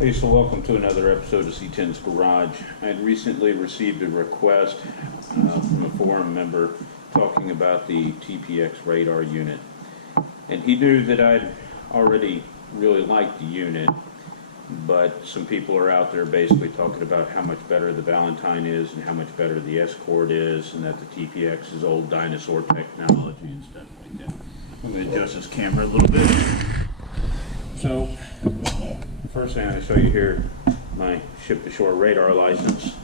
Hey, so welcome to another episode of C10's Garage. I had recently received a request from a forum member talking about the TPX radar unit. And he knew that I'd already really liked the unit, but some people are out there basically talking about how much better the Valentine is and how much better the Escort is, and that the TPX is old dinosaur technology and stuff like that. I'm going to adjust this camera a little bit. So, first thing I'm going to show you here, my ship-to-shore radar license.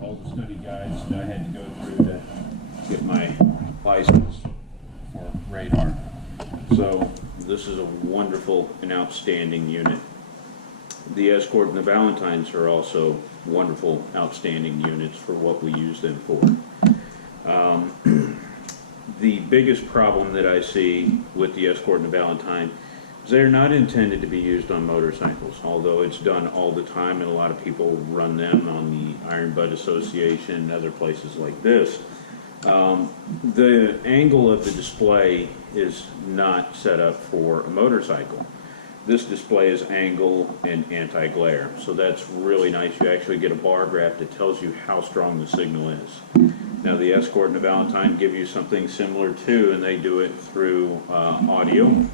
All the study guides that I had to go through to get my license for radar. So this is a wonderful and outstanding unit. The Escort and the Valentines are also wonderful, outstanding units for what we use them for. The biggest problem that I see with the Escort and the Valentine, they're not intended to be used on motorcycles, although it's done all the time, and a lot of people run them on the Iron Butt Association and other places like this. The angle of the display is not set up for a motorcycle. This display is angle and anti-glare, so that's really nice. You actually get a bar graph that tells you how strong the signal is. Now the Escort and the Valentine give you something similar too, and they do it through audio.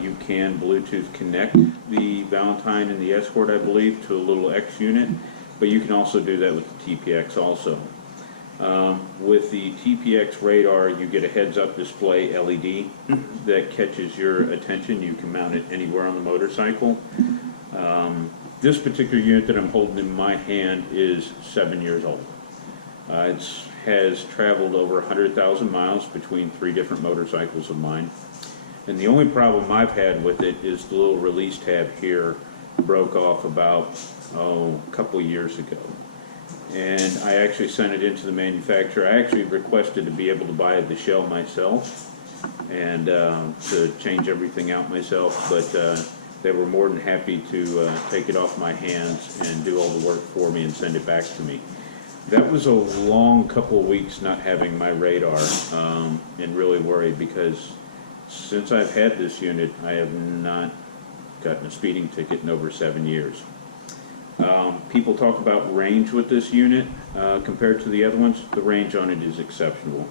You can Bluetooth connect the Valentine and the Escort, I believe, to a little X unit, but you can also do that with the TPX also. With the TPX radar, you get a heads-up display LED that catches your attention. You can mount it anywhere on the motorcycle. This particular unit that I'm holding in my hand is 7 years old. It has traveled over 100,000 miles between 3 different motorcycles of mine. And the only problem I've had with it is the little release tab here broke off about, a couple of years ago. And I actually sent it into the manufacturer. I actually requested to be able to buy the shell myself and to change everything out myself, but they were more than happy to take it off my hands and do all the work for me and send it back to me. That was a long couple of weeks not having my radar, and really worried because since I've had this unit, I have not gotten a speeding ticket in over 7 years. People talk about range with this unit compared to the other ones. The range on it is exceptional.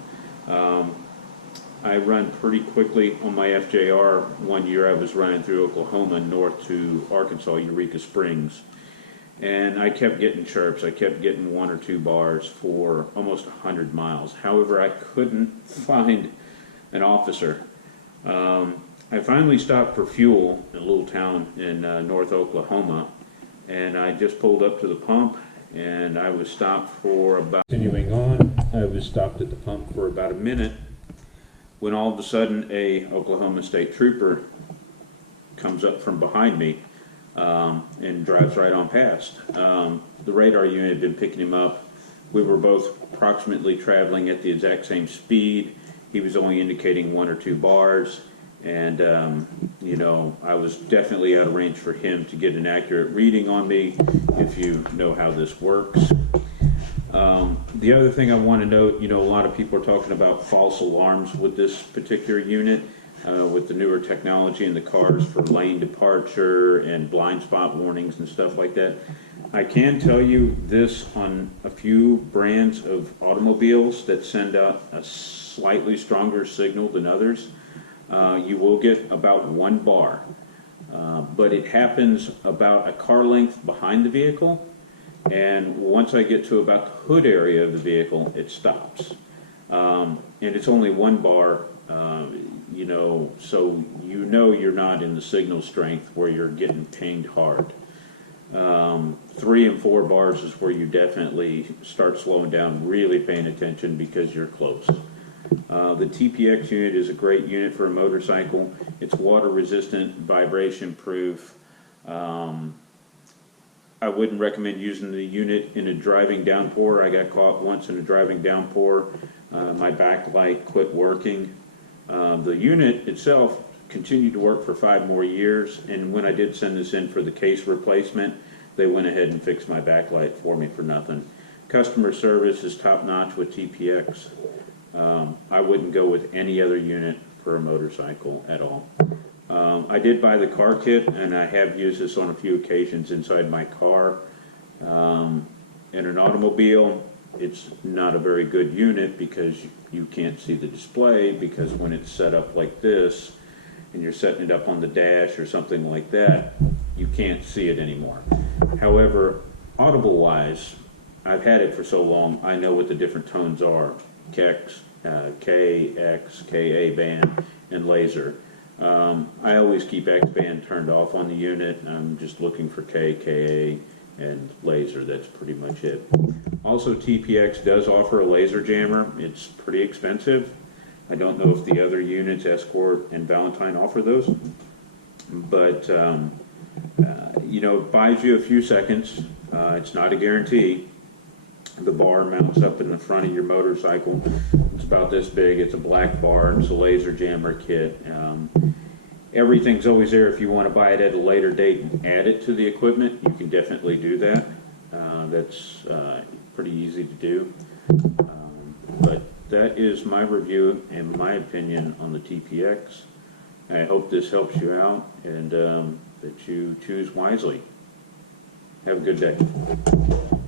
I run pretty quickly on my FJR. One year I was running through Oklahoma north to Arkansas, Eureka Springs, and I kept getting chirps. I kept getting 1 or 2 bars for almost 100 miles. However, I couldn't find an officer. I finally stopped for fuel in a little town in North Oklahoma, and I just pulled up to the pump, and I was stopped for about, continuing on, I was stopped at the pump for about a minute, when all of a sudden a Oklahoma State Trooper comes up from behind me and drives right on past. The radar unit had been picking him up. We were both approximately traveling at the exact same speed. He was only indicating 1 or 2 bars, and you know, I was definitely out of range for him to get an accurate reading on me, if you know how this works. The other thing I want to note, you know, a lot of people are talking about false alarms with this particular unit, with the newer technology in the cars for lane departure and blind spot warnings and stuff like that. I can tell you this on a few brands of automobiles that send out a slightly stronger signal than others. You will get about 1 bar, but it happens about a car length behind the vehicle, and once I get to about the hood area of the vehicle, it stops. And it's only 1 bar, you know, so you know you're not in the signal strength where you're getting pinged hard. 3 and 4 bars is where you definitely start slowing down, really paying attention because you're close. The TPX unit is a great unit for a motorcycle. It's water resistant, vibration proof. I wouldn't recommend using the unit in a driving downpour. I got caught once in a driving downpour. My backlight quit working. The unit itself continued to work for 5 more years, and when I did send this in for the case replacement, they went ahead and fixed my backlight for me for nothing. Customer service is top notch with TPX. I wouldn't go with any other unit for a motorcycle at all. I did buy the car kit, and I have used this on a few occasions inside my car. In an automobile, it's not a very good unit because you can't see the display, because when it's set up like this and you're setting it up on the dash or something like that, you can't see it anymore. However, audible wise, I've had it for so long, I know what the different tones are: KEX, KX, KA band, and laser. I always keep X band turned off on the unit. I'm just looking for K, KA, and laser. That's pretty much it. Also, TPX does offer a laser jammer. It's pretty expensive. I don't know if the other units, Escort and Valentine, offer those, but you know, it buys you a few seconds. It's not a guarantee. The bar mounts up in the front of your motorcycle. It's about this big. It's a black bar. It's a laser jammer kit. Everything's always there. If you want to buy it at a later date and add it to the equipment, you can definitely do that. That's pretty easy to do. But that is my review and my opinion on the TPX. I hope this helps you out, and that you choose wisely. Have a good day.